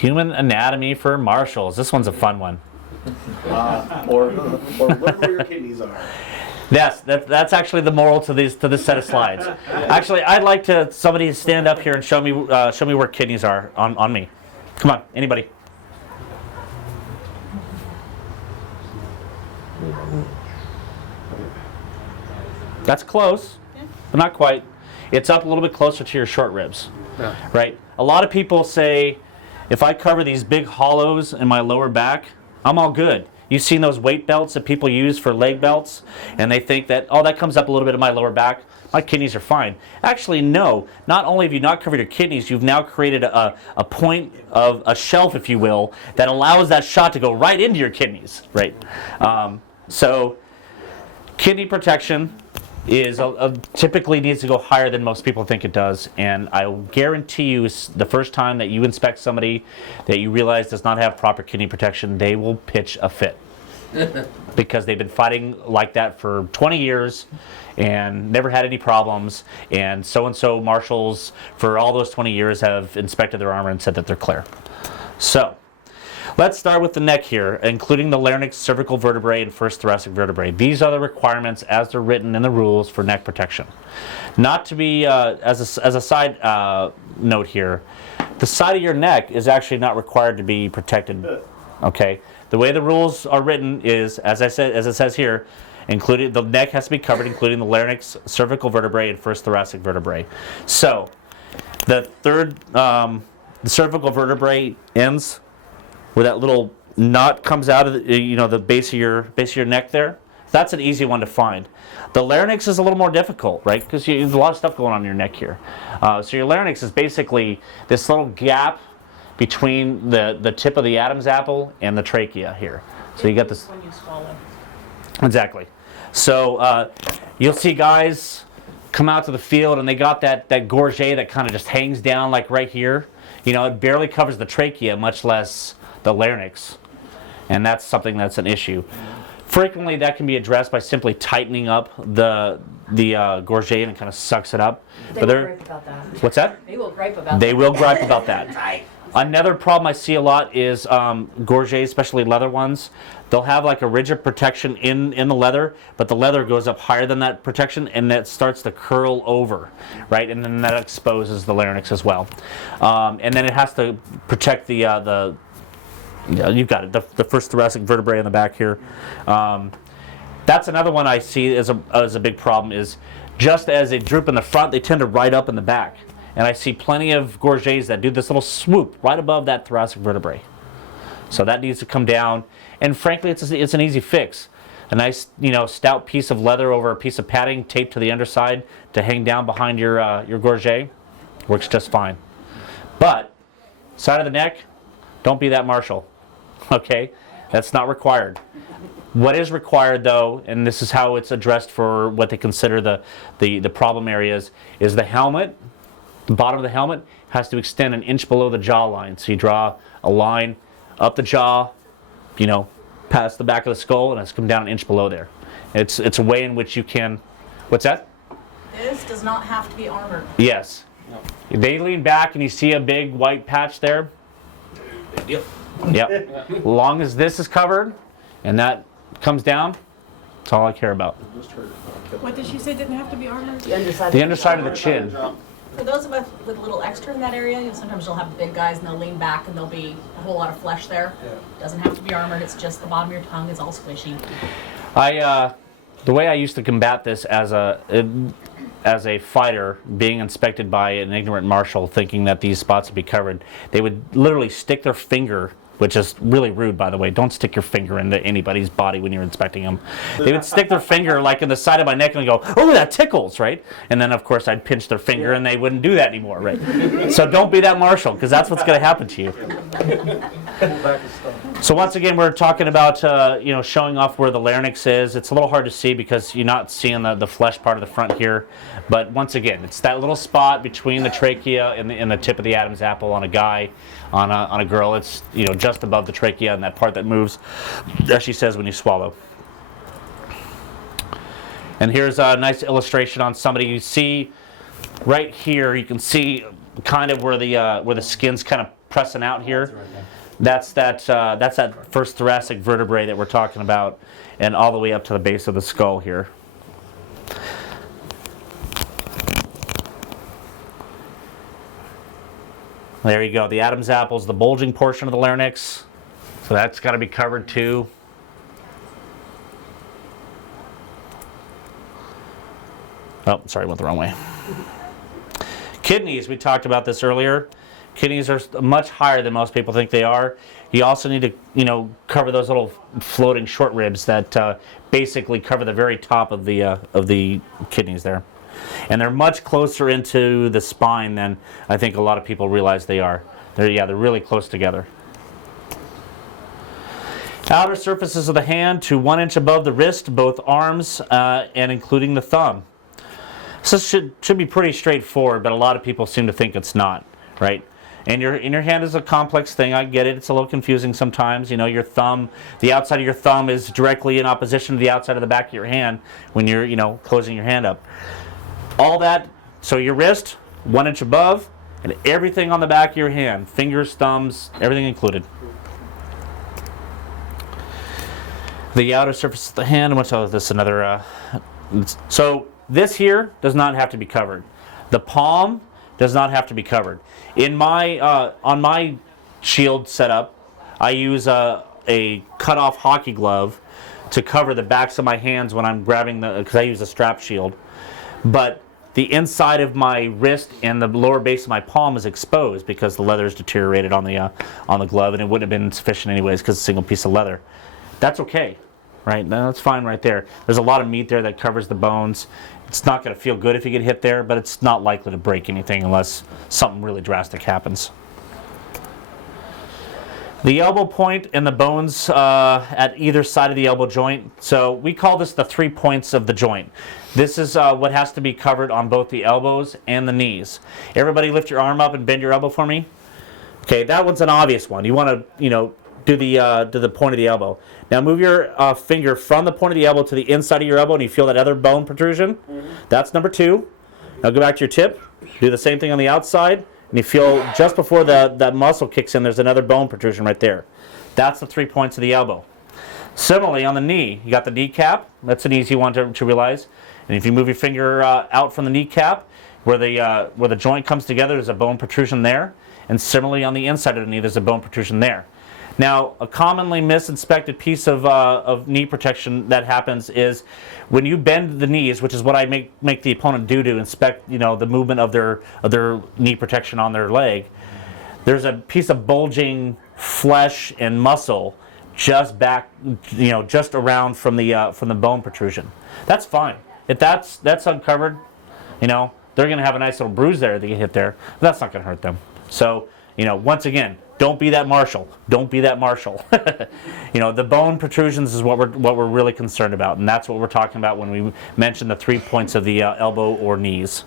Human anatomy for Marshals. This one's a fun one. Or learn where your kidneys are. Yes, that's actually the moral to this set of slides. Actually, I'd like somebody stand up here and show me where kidneys are on me. Come on, anybody. That's close, but not quite. It's up a little bit closer to your short ribs, right? A lot of people say, if I cover these big hollows in my lower back, I'm all good. You've seen those weight belts that people use for leg belts, and they think that, oh, that comes up a little bit of my lower back, my kidneys are fine. Actually, no. Not only have you not covered your kidneys, you've now created a point of a shelf, if you will, that allows that shot to go right into your kidneys, right? So kidney protection is typically needs to go higher than most people think it does, and I will guarantee you the first time that you inspect somebody that you realize does not have proper kidney protection, they will pitch a fit. Because they've been fighting like that for 20 years and never had any problems, and so Marshals for all those 20 years have inspected their armor and said that they're clear. So let's start with the neck here, including the larynx, cervical vertebrae, and first thoracic vertebrae. These are the requirements as they're written in the rules for neck protection. Not to be, as a side note here, the side of your neck is actually not required to be protected, okay? The way the rules are written is, as it says here, including the neck has to be covered, including the larynx, cervical vertebrae, and first thoracic vertebrae. So the the cervical vertebrae ends where that little knot comes out of the base of your neck there. That's an easy one to find. The larynx is a little more difficult, right? Because there's a lot of stuff going on in your neck here. So your larynx is basically this little gap between the tip of the Adam's apple and the trachea here. So you got this. When you swallow. Exactly. So you'll see guys come out to the field and they got that gorget that kind of just hangs down like right here. You know, it barely covers the trachea, much less the larynx, and that's something that's an issue. Frequently, that can be addressed by simply tightening up the gorget, and it kind of sucks it up. They will gripe about that. What's that? They will gripe about that. They will gripe about that. Another problem I see a lot is gorgets, especially leather ones. They'll have like a rigid protection in the leather, but the leather goes up higher than that protection, and that starts to curl over, right? And then that exposes the larynx as well. And then it has to protect the you've got it, the first thoracic vertebrae in the back here. That's another one I see as a big problem is just as they droop in the front, they tend to ride up in the back. And I see plenty of gorgets that do this little swoop right above that thoracic vertebrae. So that needs to come down. And frankly, it's an easy fix. A nice, stout piece of leather over a piece of padding taped to the underside to hang down behind your gorget works just fine. But side of the neck, don't be that Marshal. Okay, that's not required. What is required, though, and this is how it's addressed for what they consider the problem areas, is the helmet. The bottom of the helmet has to extend an inch below the jawline. So you draw a line up the jaw, past the back of the skull, and it's come down an inch below there. It's a way in which you can. What's that? This does not have to be armored. Yes. No. They lean back and you see a big white patch there. Yep. Yep. As long as this is covered and that comes down, that's all I care about. What did she say didn't have to be armored? The underside of the chin. For those of us with a little extra in that area, sometimes you'll have big guys and they'll lean back and there'll be a whole lot of flesh there. Doesn't have to be armored, it's just the bottom of your tongue is all squishy. The way I used to combat this as a fighter, being inspected by an ignorant marshal thinking that these spots would be covered, they would literally stick their finger, which is really rude, by the way. Don't stick your finger into anybody's body when you're inspecting them. They would stick their finger like in the side of my neck and go, oh, that tickles, right? And then, of course, I'd pinch their finger and they wouldn't do that anymore, right? So don't be that Marshal, because that's what's going to happen to you. So once again, we're talking about showing off where the larynx is. It's a little hard to see because you're not seeing the flesh part of the front here. But once again, it's that little spot between the trachea and the tip of the Adam's apple on a guy. On a girl, it's just above the trachea and that part that moves, as she says, when you swallow. And here's a nice illustration on somebody. You see right here, you can see kind of where the skin's kind of pressing out here. That's that first thoracic vertebrae that we're talking about, and all the way up to the base of the skull here. There you go. The Adam's apple is the bulging portion of the larynx, so that's got to be covered too. Oh, sorry, went the wrong way. Kidneys, we talked about this earlier. Kidneys are much higher than most people think they are. You also need to, cover those little floating short ribs that basically cover the very top of the kidneys there. And they're much closer into the spine than I think a lot of people realize they are. They're really close together. Outer surfaces of the hand to 1 inch above the wrist, both arms and including the thumb. So this should be pretty straightforward, but a lot of people seem to think it's not, right? And your hand is a complex thing. I get it. It's a little confusing sometimes. Your thumb, the outside of your thumb is directly in opposition to the outside of the back of your hand when you're, closing your hand up. All that, so your wrist, 1 inch above, and everything on the back of your hand, fingers, thumbs, everything included. The outer surface of the hand, what's this another, so this here does not have to be covered. The palm does not have to be covered. In my on my shield setup, I use a cut-off hockey glove to cover the backs of my hands when I'm grabbing because I use a strap shield. But the inside of my wrist and the lower base of my palm is exposed because the leather is deteriorated on the glove, and it wouldn't have been sufficient anyways because it's a single piece of leather. That's okay, right? That's fine right there. There's a lot of meat there that covers the bones. It's not going to feel good if you get hit there, but it's not likely to break anything unless something really drastic happens. The elbow point and the bones at either side of the elbow joint. So we call this the 3 points of the joint. This is what has to be covered on both the elbows and the knees. Everybody lift your arm up and bend your elbow for me. Okay, that one's an obvious one. You want to, do the point of the elbow. Now move your finger from the point of the elbow to the inside of your elbow, and you feel that other bone protrusion. That's number 2. Now go back to your tip. Do the same thing on the outside, and you feel just before that muscle kicks in, there's another bone protrusion right there. That's the 3 points of the elbow. Similarly, on the knee, you got the kneecap. That's an easy one to realize. And if you move your finger out from the kneecap, where the joint comes together, there's a bone protrusion there. And similarly, on the inside of the knee, there's a bone protrusion there. Now, a commonly misinspected piece of knee protection that happens is when you bend the knees, which is what I make the opponent do to inspect, the movement of their knee protection on their leg. There's a piece of bulging flesh and muscle just back, just around from the bone protrusion. That's fine. If that's uncovered, they're going to have a nice little bruise there. They get hit there, but that's not going to hurt them. So, once again, don't be that Marshal. Don't be that Marshal. The bone protrusions is what we're really concerned about, and that's what we're talking about when we mention the 3 points of the elbow or knees.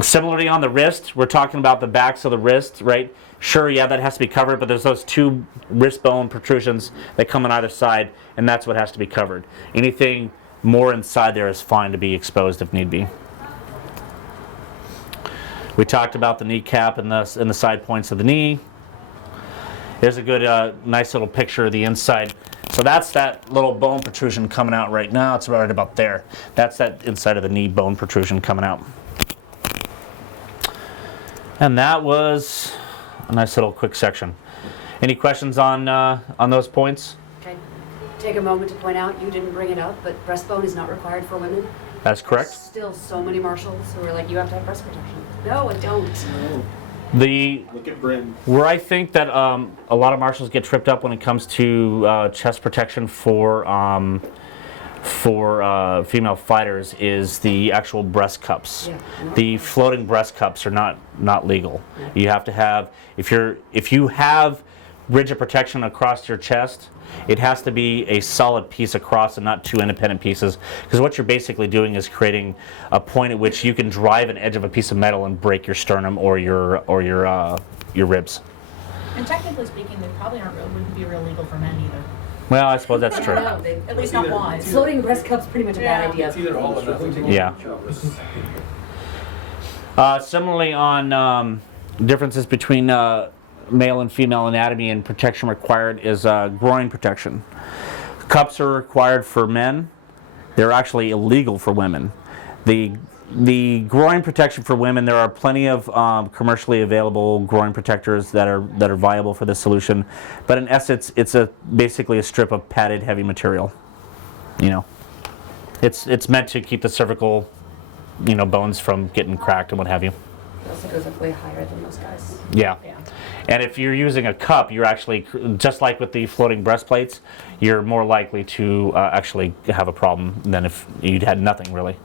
Similarly, on the wrist, we're talking about the backs of the wrist, right? Sure, yeah, that has to be covered, but there's those 2 wrist bone protrusions that come on either side, and that's what has to be covered. Anything more inside there is fine to be exposed if need be. We talked about the kneecap and the side points of the knee. Here's a good, nice little picture of the inside. So that's that little bone protrusion coming out right now. It's right about there. That's that inside of the knee bone protrusion coming out. And that was a nice little quick section. Any questions on those points? Okay. Take a moment to point out, you didn't bring it up, but breastbone is not required for women. That's correct. There's still so many marshals who are like, you have to have breast protection. No, I don't. Look at Bryn. Where I think that a lot of marshals get tripped up when it comes to chest protection for female fighters is the actual breast cups. Yeah. The floating breast cups are not legal. Yeah. You have to have, if you have rigid protection across your chest, it has to be a solid piece across and not 2 independent pieces, because what you're basically doing is creating a point at which you can drive an edge of a piece of metal and break your sternum or your ribs. And technically speaking, they probably wouldn't be real legal for men either. Well, I suppose that's true. No, At least not wise. floating breast cup's pretty much a bad idea. It's either all or nothing. Yeah. Similarly on differences between male and female anatomy and protection required is groin protection. Cups are required for men. They're actually illegal for women. The groin protection for women, there are plenty of commercially available groin protectors that are viable for this solution, but in essence, it's basically a strip of padded heavy material. You know, it's meant to keep the cervical, bones from getting cracked and what have you. It also goes up way higher than most guys. Yeah. Yeah. And if you're using a cup, you're actually, just like with the floating breastplates, you're more likely to actually have a problem than if you'd had nothing really.